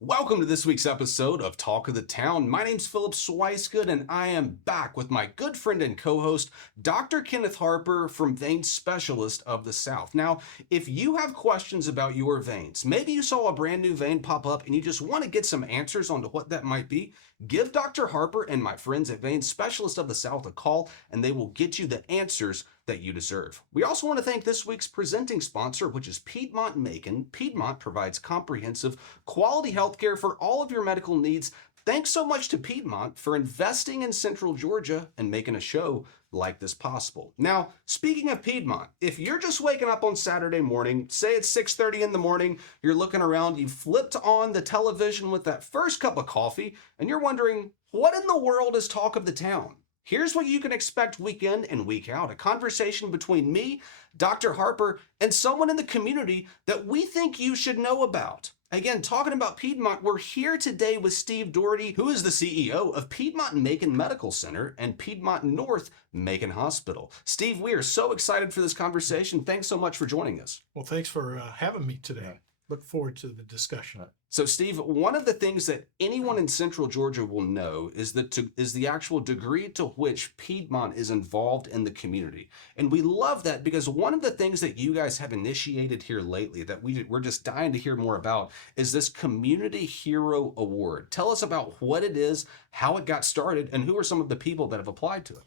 Welcome to this week's episode of Talk of the Town. My name's Phillip Swicegood, and I am back with my good friend and co-host, Dr. Kenneth Harper from Vein Specialist of the South. Now, if you have questions about your veins, maybe you saw a brand new vein pop up and you just want to get some answers onto what that might be, give Dr. Harper and my friends at Vein Specialist of the South a call, and they will get you the answers that you deserve. We also want to thank this week's presenting sponsor, which is Piedmont Macon. Piedmont provides comprehensive, quality healthcare for all of your medical needs. Thanks so much to Piedmont for investing in Central Georgia and making a show like this possible. Now, speaking of Piedmont, if you're just waking up on Saturday morning, say it's 6:30 in the morning, you're looking around, you've flipped on the television with that first cup of coffee, and you're wondering, what in the world is Talk of the Town? Here's what you can expect week in and week out, a conversation between me, Dr. Harper, and someone in the community that we think you should know about. Again, talking about Piedmont, we're here today with Steve Daugherty, who is the CEO of Piedmont Macon Medical Center and Piedmont North Macon Hospital. Steve, we are so excited for this conversation. Thanks so much for joining us. Well, thanks for having me today. Look forward to the discussion. So, Steve, one of the things that anyone in Central Georgia will know is the actual degree to which Piedmont is involved in the community. And we love that because one of the things that you guys have initiated here lately that we're just dying to hear more about is this Community Hero Award. Tell us about what it is, how it got started, and who are some of the people that have applied to it.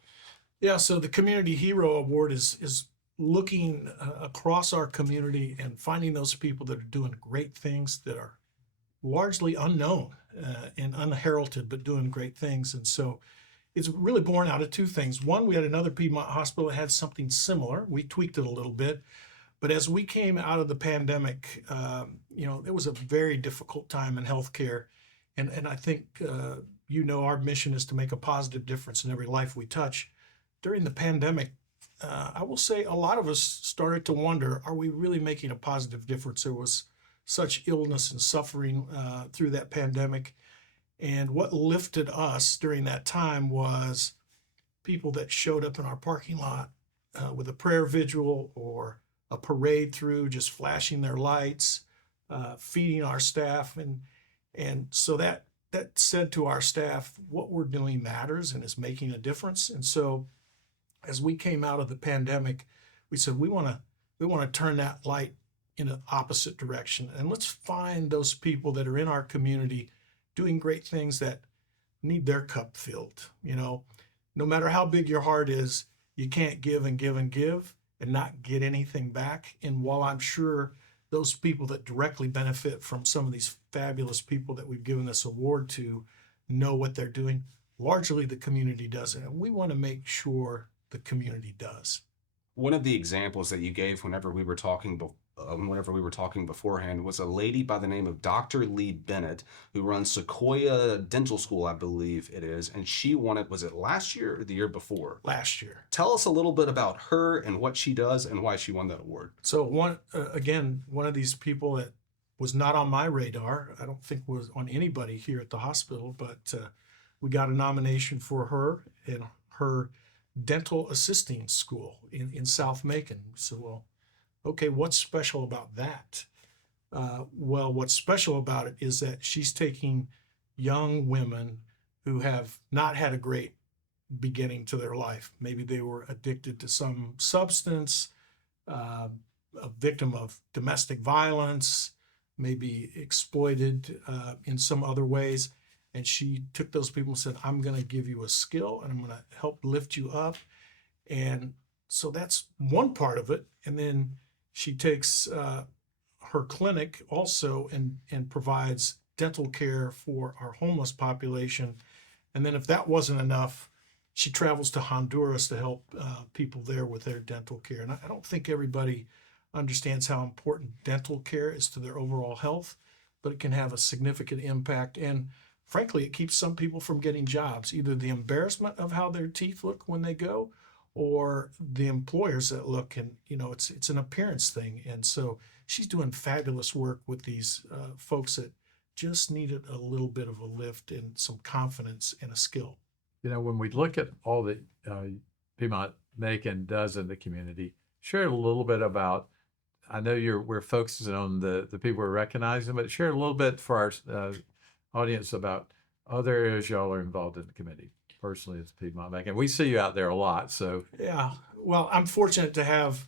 Yeah, so the Community Hero Award is looking across our community and finding those people that are doing great things that are largely unknown and unheralded, but doing great things. And so it's really born out of two things. One, we had another Piedmont hospital that had something similar. We tweaked it a little bit. But as we came out of the pandemic, it was a very difficult time in healthcare. And I think, our mission is to make a positive difference in every life we touch. During the pandemic, I will say a lot of us started to wonder, are we really making a positive difference? There was such illness and suffering through that pandemic. And what lifted us during that time was people that showed up in our parking lot with a prayer vigil or a parade through, just flashing their lights, feeding our staff. And so that said to our staff, what we're doing matters and is making a difference. And so as we came out of the pandemic, we said we want to turn that light in an opposite direction, and let's find those people that are in our community doing great things that need their cup filled. No matter how big your heart is, you can't give and give and give and not get anything back. And while I'm sure those people that directly benefit from some of these fabulous people that we've given this award to know what they're doing, largely the community doesn't, and we want to make sure the community does. One of the examples that you gave whenever we were talking beforehand was a lady by the name of Dr. Lee Bennett, who runs Sequoia Dental School, I believe it is, and she won it, was it last year or the year before? Last year. Tell us a little bit about her and what she does and why she won that award. So one of these people that was not on my radar, I don't think was on anybody here at the hospital, but we got a nomination for her in her dental assisting school in South Macon. So, well, okay, what's special about that? What's special about it is that she's taking young women who have not had a great beginning to their life. Maybe they were addicted to some substance, a victim of domestic violence, maybe exploited in some other ways. And she took those people and said, I'm going to give you a skill and I'm going to help lift you up. And so that's one part of it. And then she takes her clinic also and provides dental care for our homeless population. And then if that wasn't enough, she travels to Honduras to help people there with their dental care. And I don't think everybody understands how important dental care is to their overall health, but it can have a significant impact. And frankly, it keeps some people from getting jobs, either the embarrassment of how their teeth look when they go, or the employers that look, and it's an appearance thing. And so she's doing fabulous work with these folks that just needed a little bit of a lift and some confidence and a skill. When we look at all that Piedmont Macon does in the community, share a little bit about I know we're focusing on the people we're recognizing, but share a little bit for our audience about other areas y'all are involved in the committee. Personally, it's Piedmont Macon. We see you out there a lot, so. Yeah, well, I'm fortunate to have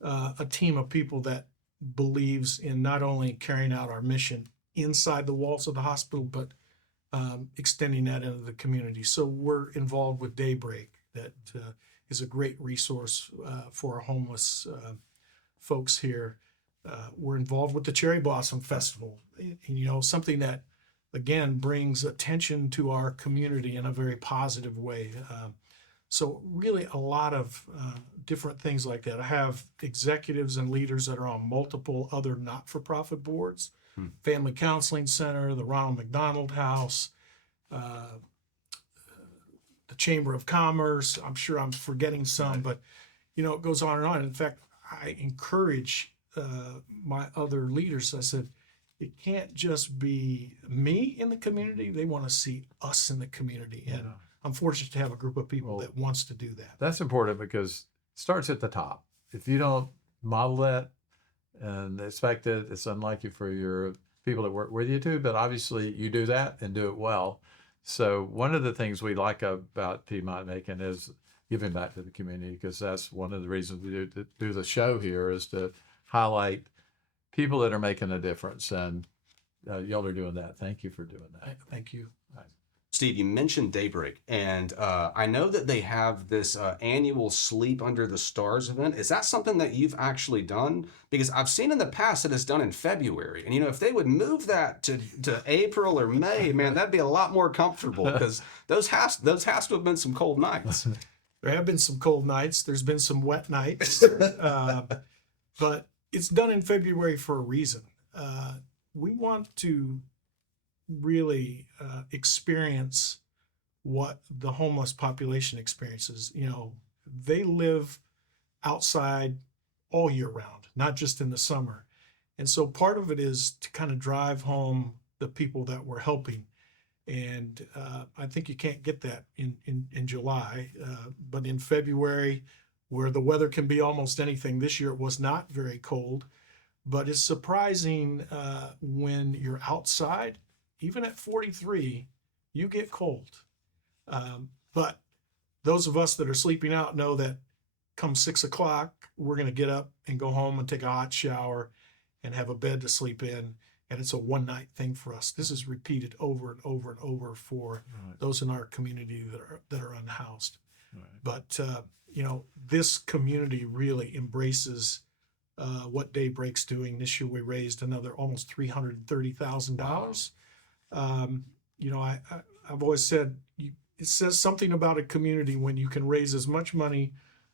a team of people that believes in not only carrying out our mission inside the walls of the hospital, but extending that into the community. So we're involved with Daybreak, that is a great resource for our homeless folks here. We're involved with the Cherry Blossom Festival, something that, again, brings attention to our community in a very positive way. So really a lot of different things like that. I have executives and leaders that are on multiple other not-for-profit boards, Family Counseling Center, the Ronald McDonald House, the Chamber of Commerce. I'm sure I'm forgetting some, but it goes on and on. In fact, I encourage my other leaders. I said, it can't just be me in the community. They want to see us in the community. And I'm fortunate to have a group of people that wants to do that. That's important because it starts at the top. If you don't model that and expect it, it's unlike you for your people that work with you too, but obviously you do that and do it well. So one of the things we like about Piedmont Macon is giving back to the community, because that's one of the reasons we do the show here, is to highlight people that are making a difference. And y'all are doing that. Thank you for doing that. Thank you. Steve, you mentioned Daybreak, and I know that they have this annual Sleep Under the Stars event. Is that something that you've actually done? Because I've seen in the past that it's done in February. And, if they would move that to April or May, man, that'd be a lot more comfortable, because those has to have been some cold nights. There have been some cold nights. There's been some wet nights. But it's done in February for a reason. We want to really experience what the homeless population experiences. They live outside all year round, not just in the summer. And so part of it is to kind of drive home the people that we're helping. And I think you can't get that in July, but in February, where the weather can be almost anything. This year it was not very cold, but it's surprising when you're outside. Even at 43, you get cold. But those of us that are sleeping out know that come 6 o'clock, we're going to get up and go home and take a hot shower and have a bed to sleep in. And it's a one-night thing for us. This is repeated over and over and over for those in our community that are unhoused. Right. But, this community really embraces what Daybreak's doing. This year we raised another almost $330,000. I've always said it says something about a community when you can raise as much money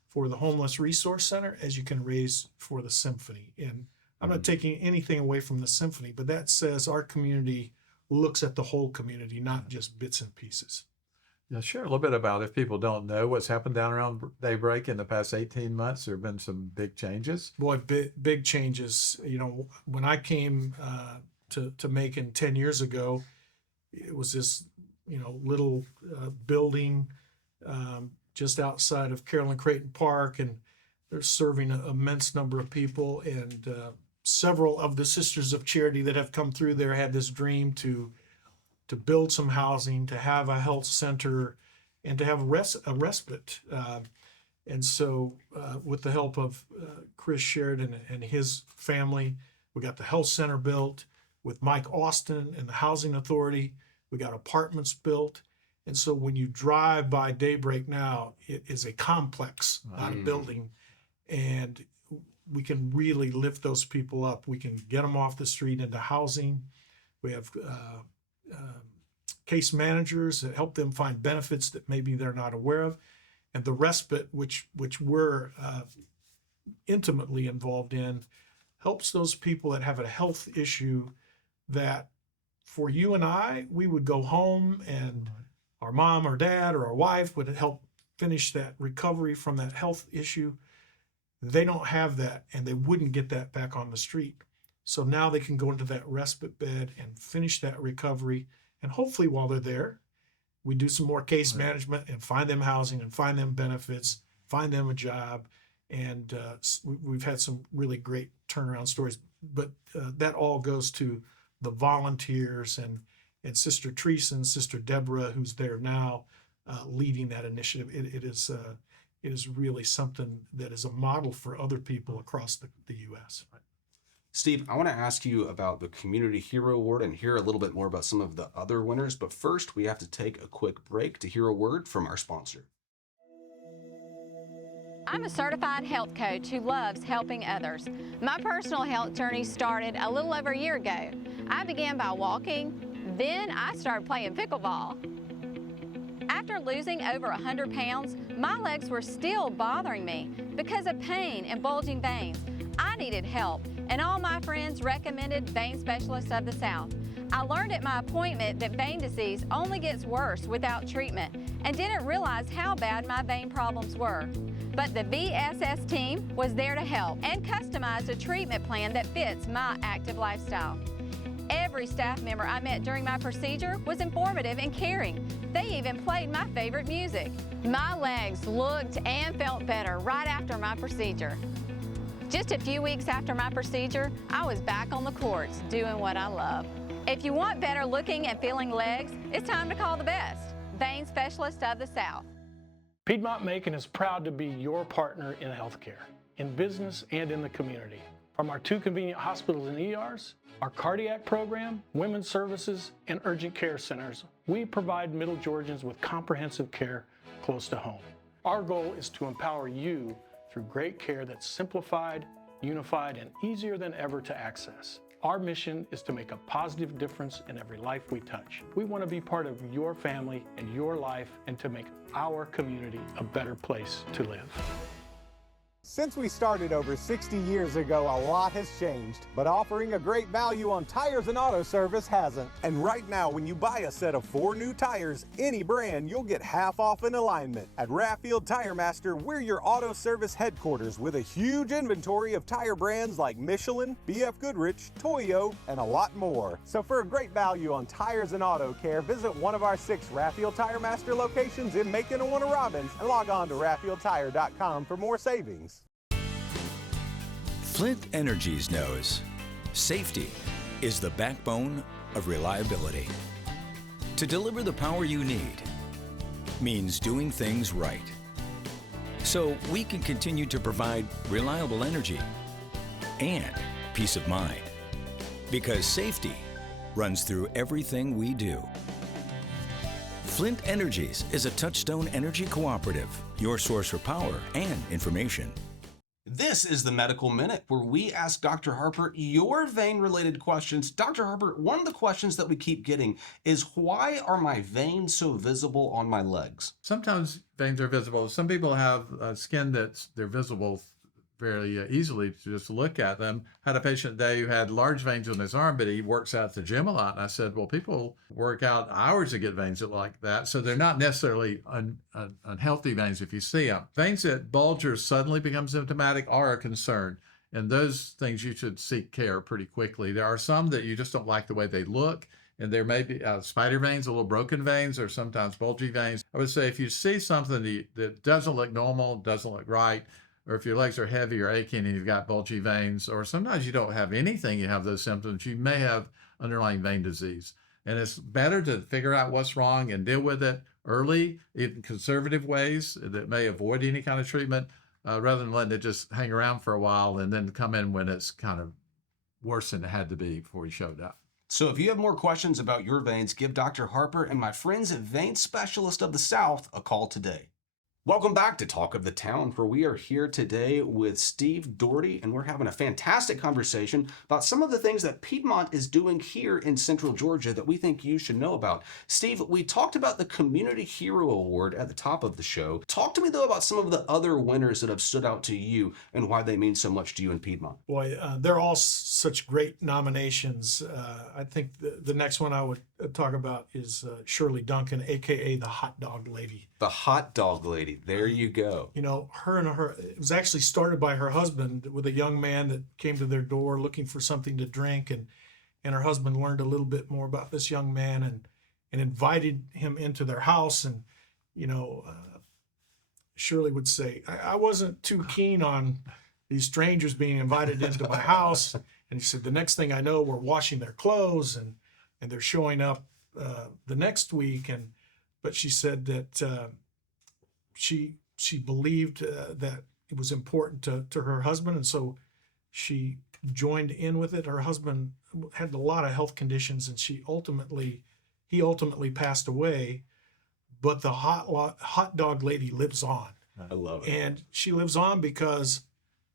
for the Homeless Resource Center as you can raise for the symphony. And I'm not taking anything away from the symphony, but that says our community looks at the whole community, not just bits and pieces. Yeah, share a little bit about, if people don't know what's happened down around Daybreak in the past 18 months. There have been some big changes. Boy, big changes. When I came to Macon 10 years ago, it was this, little building just outside of Carolyn Creighton Park, and they're serving an immense number of people. And several of the Sisters of Charity that have come through there had this dream to build some housing, to have a health center, and to have a respite. And so with the help of Chris Sheridan and his family, we got the health center built. With Mike Austin and the Housing Authority, we got apartments built. And so when you drive by Daybreak now, it is a complex, not a building. And we can really lift those people up. We can get them off the street into housing. We have case managers that help them find benefits that maybe they're not aware of. And the respite, which we're intimately involved in, helps those people that have a health issue that for you and I, we would go home and our mom or dad or our wife would help finish that recovery from that health issue. They don't have that, and they wouldn't get that back on the street. So now they can go into that respite bed and finish that recovery. And hopefully while they're there, we do some more case management and find them housing and find them benefits, find them a job. And we've had some really great turnaround stories, but that all goes to the volunteers and Sister Teresa and Sister Deborah, who's there now, leading that initiative. It is really something that is a model for other people across the U.S. Steve, I want to ask you about the Community Hero Award and hear a little bit more about some of the other winners. But first, we have to take a quick break to hear a word from our sponsor. I'm a certified health coach who loves helping others. My personal health journey started a little over a year ago. I began by walking, then I started playing pickleball. After losing over 100 pounds, my legs were still bothering me because of pain and bulging veins. I needed help, and all my friends recommended Vein Specialists of the South. I learned at my appointment that vein disease only gets worse without treatment and didn't realize how bad my vein problems were. But the VSS team was there to help and customized a treatment plan that fits my active lifestyle. Every staff member I met during my procedure was informative and caring. They even played my favorite music. My legs looked and felt better right after my procedure. Just a few weeks after my procedure, I was back on the courts doing what I love. If you want better looking and feeling legs, it's time to call the best, Vein Specialist of the South. Piedmont Macon is proud to be your partner in healthcare, in business and in the community. From our 2 convenient hospitals and ERs, our cardiac program, women's services, and urgent care centers, we provide Middle Georgians with comprehensive care close to home. Our goal is to empower you through great care that's simplified, unified, and easier than ever to access. Our mission is to make a positive difference in every life we touch. We want to be part of your family and your life and to make our community a better place to live. Since we started over 60 years ago, a lot has changed, but offering a great value on tires and auto service hasn't. And right now, when you buy a set of 4 new tires, any brand, you'll get half off an alignment. At Rafield Tire Master, we're your auto service headquarters with a huge inventory of tire brands like Michelin, BF Goodrich, Toyo, and a lot more. So for a great value on tires and auto care, visit one of our 6 Rafield Tire Master locations in Macon and Warner Robins and log on to RafieldTire.com for more savings. Flint Energies knows safety is the backbone of reliability. To deliver the power you need means doing things right. So we can continue to provide reliable energy and peace of mind. Because safety runs through everything we do. Flint Energies is a Touchstone Energy cooperative, your source for power and information. This is the Medical Minute, where we ask Dr. Harper your vein-related questions. Dr. Harper, one of the questions that we keep getting is, why are my veins so visible on my legs? Sometimes veins are visible. Some people have skin they're visible fairly easily to just look at them. Had a patient today who had large veins on his arm, but he works out at the gym a lot. And I said, well, people work out hours to get veins that like that. So they're not necessarily unhealthy veins if you see them. Veins that bulge or suddenly become symptomatic are a concern. And those things you should seek care pretty quickly. There are some that you just don't like the way they look. And there may be spider veins, a little broken veins, or sometimes bulgy veins. I would say if you see something that doesn't look normal, doesn't look right, or if your legs are heavy or aching and you've got bulgy veins, or sometimes you don't have anything, you have those symptoms, you may have underlying vein disease. And it's better to figure out what's wrong and deal with it early in conservative ways that may avoid any kind of treatment, rather than letting it just hang around for a while and then come in when it's kind of worse than it had to be before you showed up. So if you have more questions about your veins, give Dr. Harper and my friends at Vein Specialist of the South a call today. Welcome back to Talk of the Town, where we are here today with Steve Daugherty, and we're having a fantastic conversation about some of the things that Piedmont is doing here in Central Georgia that we think you should know about. Steve, we talked about the Community Hero Award at the top of the show. Talk to me, though, about some of the other winners that have stood out to you and why they mean so much to you in Piedmont. Boy, they're all such great nominations. I think the next one I would talk about is Shirley Duncan, a.k.a. the Hot Dog Lady. The Hot Dog Lady. There you go. You know, it was actually started by her husband with a young man that came to their door looking for something to drink. And her husband learned a little bit more about this young man and invited him into their house. And, you know, Shirley would say, I wasn't too keen on these strangers being invited into my house. And he said, the next thing I know, we're washing their clothes and they're showing up the next week. But she said that she believed that it was important to her husband. And so she joined in with it. Her husband had a lot of health conditions, and he ultimately passed away. But the hot dog lady lives on. I love it. And she lives on because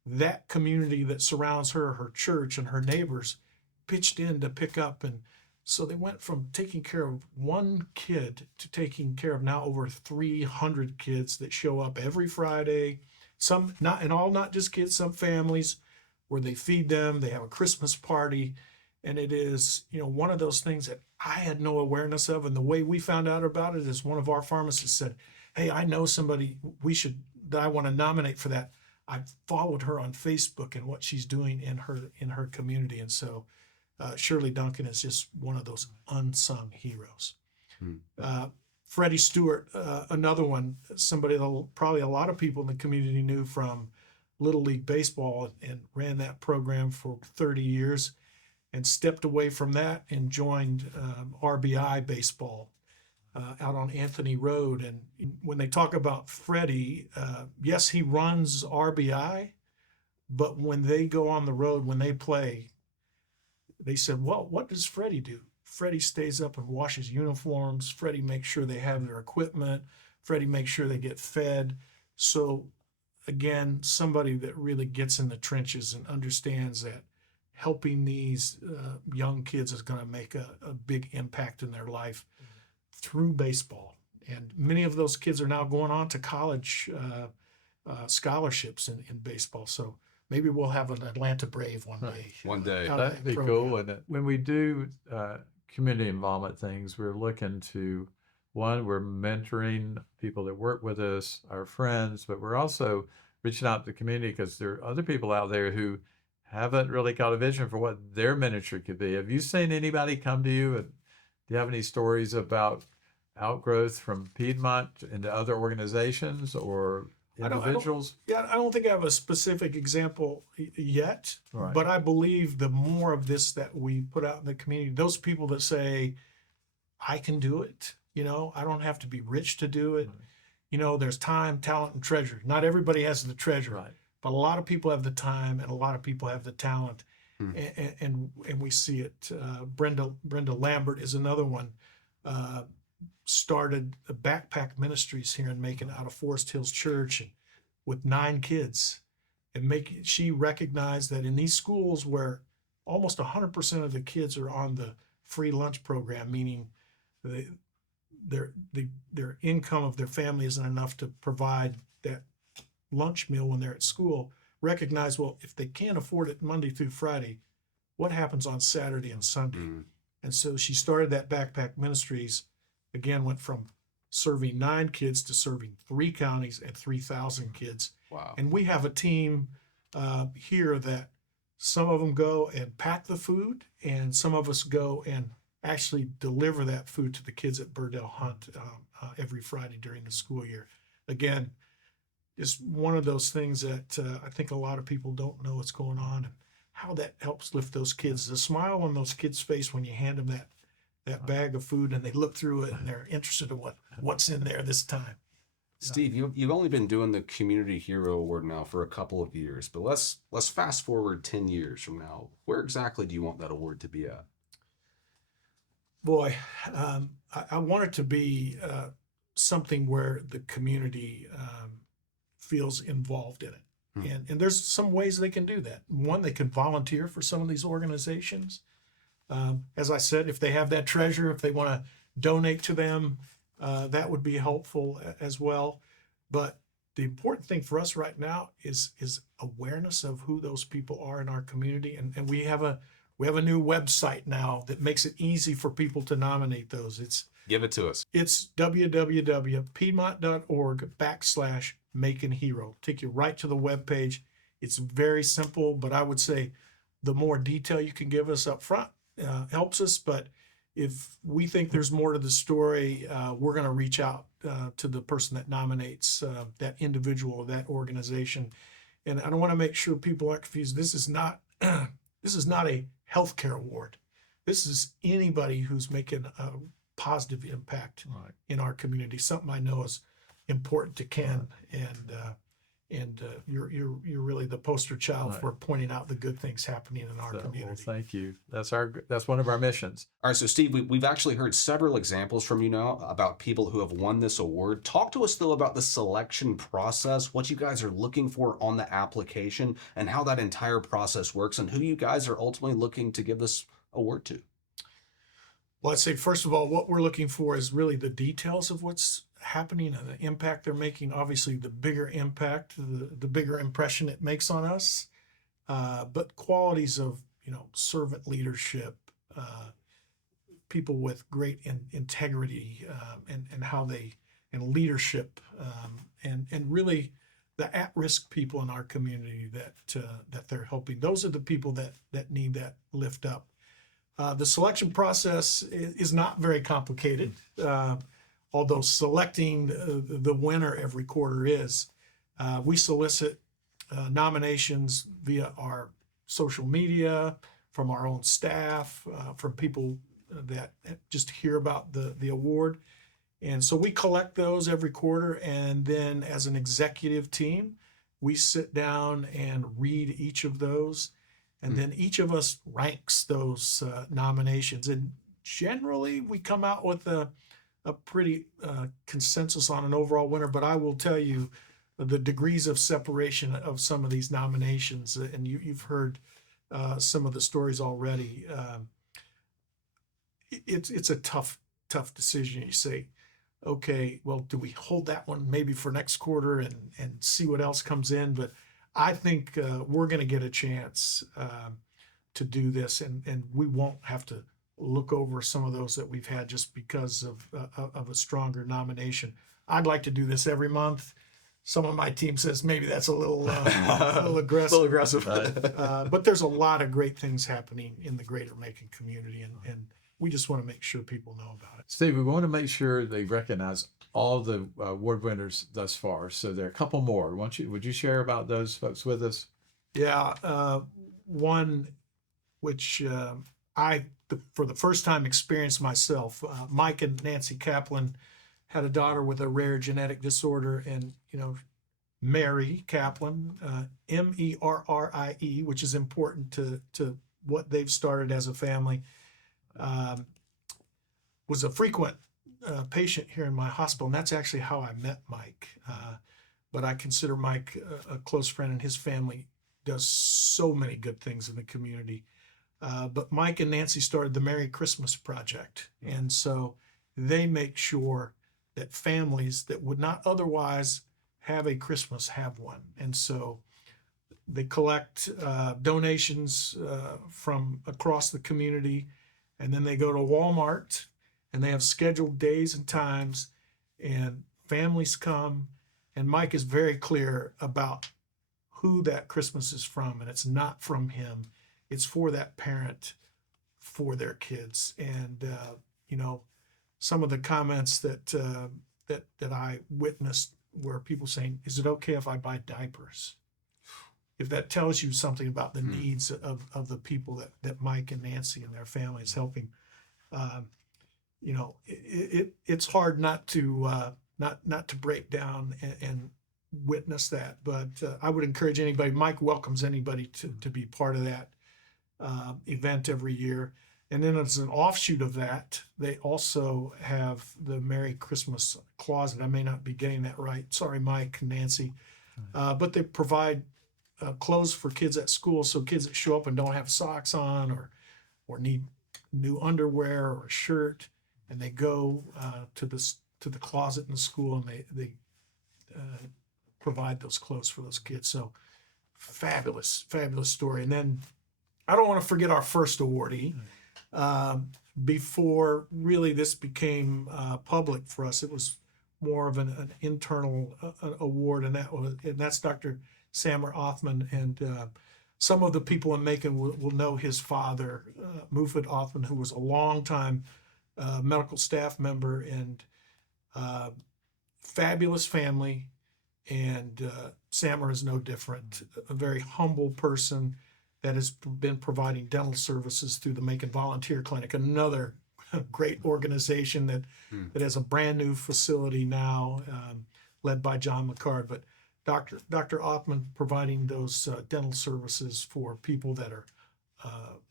that community that surrounds her, her church and her neighbors, pitched in to pick up. And so they went from taking care of one kid to taking care of now over 300 kids that show up every Friday. Some not just kids, some families where they feed them, they have a Christmas party. And it is, one of those things that I had no awareness of. And the way we found out about it is one of our pharmacists said, hey, I know somebody that I want to nominate for that. I followed her on Facebook and what she's doing in her community. And so Shirley Duncan is just one of those unsung heroes. Freddie Stewart, another one, somebody that probably a lot of people in the community knew from Little League Baseball, and ran that program for 30 years and stepped away from that and joined RBI Baseball out on Anthony Road. And when they talk about Freddie, yes, he runs RBI, but when they go on the road, when they play, they said, well, what does Freddie do? Freddie stays up and washes uniforms. Freddie makes sure they have their equipment. Freddie makes sure they get fed. So again, somebody that really gets in the trenches and understands that helping these young kids is going to make a big impact in their life through baseball. And many of those kids are now going on to college scholarships in baseball. So maybe we'll have an Atlanta Brave one day. One day. out of That'd that be program. cool. And when we do community involvement things, we're looking to, one, we're mentoring people that work with us, our friends, but we're also reaching out to the community because there are other people out there who haven't really got a vision for what their ministry could be. Have you seen anybody come to you? And do you have any stories about outgrowth from Piedmont into other organizations or individuals? Yeah, I don't think I have a specific example yet, Right. but I believe the more of this that we put out in the community, those people that say, I can do it, I don't have to be rich to do it. There's time, talent, and treasure. Not everybody has the treasure, Right. but a lot of people have the time and a lot of people have the talent. And we see it. Brenda Lambert is another one. Started the Backpack Ministries here in Macon out of Forest Hills Church with 9 kids. And she recognized that in these schools where almost 100% of the kids are on the free lunch program, meaning their income of their family isn't enough to provide that lunch meal when they're at school, recognize, well, if they can't afford it Monday through Friday, what happens on Saturday and Sunday? And so she started that Backpack Ministries, again, went from serving 9 kids to serving 3 counties and 3,000 kids. Wow. And we have a team here that some of them go and pack the food, and some of us go and actually deliver that food to the kids at Burdell Hunt every Friday during the school year. Again, it's one of those things that I think a lot of people don't know what's going on and how that helps lift those kids. The smile on those kids' face when you hand them that bag of food and they look through it and they're interested in what's in there this time. Steve, you've only been doing the Community Hero Award now for a couple of years, but let's fast forward 10 years from now. Where exactly do you want that award to be at? Boy, I want it to be something where the community feels involved in it. And there's some ways they can do that. One, they can volunteer for some of these organizations. As I said, if they have that treasure, if they want to donate to them, that would be helpful as well. But the important thing for us right now is awareness of who those people are in our community. And we have a new website now that makes it easy for people to nominate those. Give it to us. It's www.piedmont.org/Macon Hero. Take you right to the webpage. It's very simple, but I would say the more detail you can give us up front helps us. But if we think there's more to the story, we're going to reach out to the person that nominates that individual or that organization and I want to make sure people aren't confused. This is not this is not a healthcare award. This is anybody who's making a positive impact Right. in our community. Something I know is important to Ken, and you're really the poster child Right. for pointing out the good things happening in our So, well, community. thank you. That's one of our missions. All right, so Steve, we've actually heard several examples from you now about people who have won this award. Talk to us, though, about the selection process, what you guys are looking for on the application, and how that entire process works, and who you guys are ultimately looking to give this award to. Well, I'd say, first of all, what we're looking for is really the details of what's happening and the impact they're making. Obviously, the bigger impact, the bigger impression it makes on us, but qualities of, servant leadership, people with great integrity, and how they, and leadership, and really the at-risk people in our community that they're helping. Those are the people that need that lift up. The selection process is not very complicated, although selecting the winner every quarter is. We solicit nominations via our social media, from our own staff, from people that just hear about the award. And so we collect those every quarter, and then as an executive team, we sit down and read each of those. And then each of us ranks those nominations. And generally, we come out with a pretty consensus on an overall winner. But I will tell you the degrees of separation of some of these nominations, and you've heard some of the stories already. It's a tough decision. You say, okay, well, do we hold that one maybe for next quarter and see what else comes in? But I think we're going to get a chance to do this, and we won't have to look over some of those that we've had just because of a stronger nomination. I'd like to do this every month. Some of my team says maybe that's a little aggressive. But there's a lot of great things happening in the greater Macon community, and we just want to make sure people know about it. Steve, we want to make sure they recognize all the award winners thus far. So there are a couple more. Would you share about those folks with us? Yeah, one which for the first time experienced myself. Mike and Nancy Kaplan had a daughter with a rare genetic disorder, and Mary Kaplan, Merrie, which is important to what they've started as a family, was a frequent patient here in my hospital, and that's actually how I met Mike. But I consider Mike a close friend, and his family does so many good things in the community. But Mike and Nancy started the Merry Christmas Project, and so they make sure that families that would not otherwise have a Christmas have one. And so they collect donations from across the community, and then they go to Walmart, and they have scheduled days and times, and families come, and Mike is very clear about who that Christmas is from, and it's not from him. It's for that parent, for their kids. And some of the comments that I witnessed were people saying, "Is it okay if I buy diapers?" If that tells you something about the needs of the people that Mike and Nancy and their family is helping, it's hard not to break down and witness that. But I would encourage anybody. Mike welcomes anybody to be part of that event every year. And then as an offshoot of that, they also have the Merry Christmas Closet. I may not be getting that right. Sorry, Mike and Nancy. But they provide clothes for kids at school, so kids that show up and don't have socks on or need new underwear or a shirt, and they go to the closet in the school, and they provide those clothes for those kids. So fabulous story. And then I don't want to forget our first awardee. Before really this became public for us, it was more of an internal award, and that's Dr. Samer Othman. And some of the people in Macon will know his father, Mufid Othman, who was a longtime medical staff member, and fabulous family, and Sammer is no different. A very humble person that has been providing dental services through the Macon Volunteer Clinic, another great organization that has a brand new facility now, led by John McCard. But Dr. Othman providing those dental services for people that are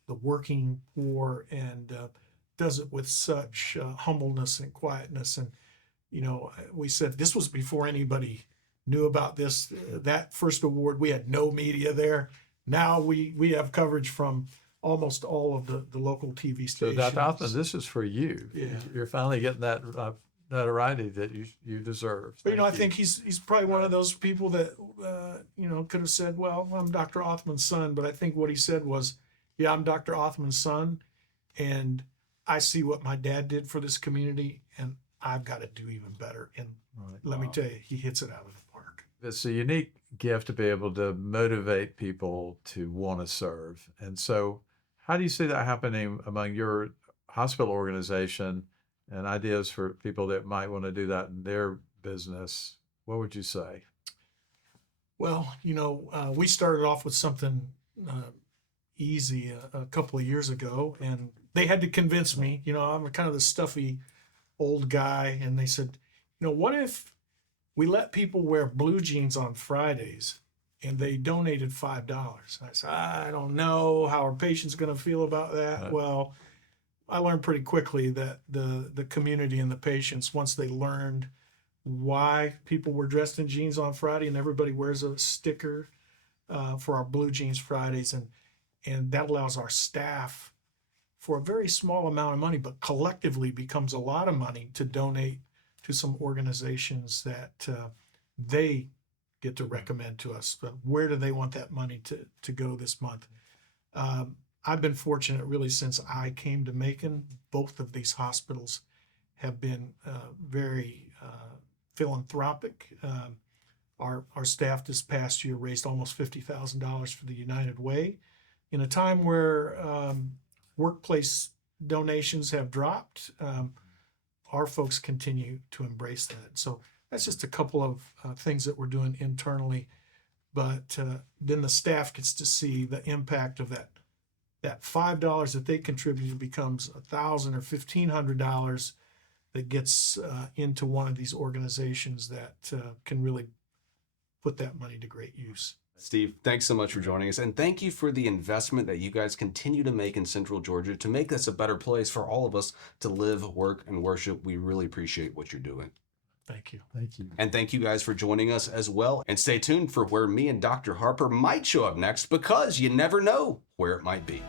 the working poor, and does it with such humbleness and quietness. And, you know, we said this was before anybody knew about this. That first award, we had no media there. Now we have coverage from almost all of the local TV So stations. Dr. Hoffman, this is for you. Yeah. You're finally getting that notoriety that you deserve. But, you know, I Thank think he's probably one of those people that, you know, could have said, well, I'm Dr. Othman's son. But I think what he said was, yeah, I'm Dr. Othman's son, and I see what my dad did for this community, and I've got to do even better. And Right. let me tell you, he hits it out of the park. It's a unique gift to be able to motivate people to want to serve. And so how do you see that happening among your hospital organization, and ideas for people that might want to do that in their business? What would you say? Well, you know, we started off with something easy a couple of years ago, and they had to convince me. You know, I'm kind of the stuffy old guy, and they said, you know, what if we let people wear blue jeans on Fridays and they donated $5? I said, I don't know how our patient's going to feel about that. Right. Well, I learned pretty quickly that the community and the patients, once they learned why people were dressed in jeans on Friday, and everybody wears a sticker for our Blue Jeans Fridays, and that allows our staff, for a very small amount of money, but collectively becomes a lot of money, to donate to some organizations that they get to recommend to us. But where do they want that money to go this month? I've been fortunate really since I came to Macon. Both of these hospitals have been very philanthropic. Our staff this past year raised almost $50,000 for the United Way in a time where workplace donations have dropped. Our folks continue to embrace that. So that's just a couple of things that we're doing internally. But then the staff gets to see the impact of that $5 that they contributed becomes $1,000 or $1,500 that gets into one of these organizations that can really put that money to great use. Steve, thanks so much for joining us. And thank you for the investment that you guys continue to make in Central Georgia to make this a better place for all of us to live, work, and worship. We really appreciate what you're doing. Thank you. Thank you. And thank you guys for joining us as well. And stay tuned for where me and Dr. Harper might show up next, because you never know where it might be.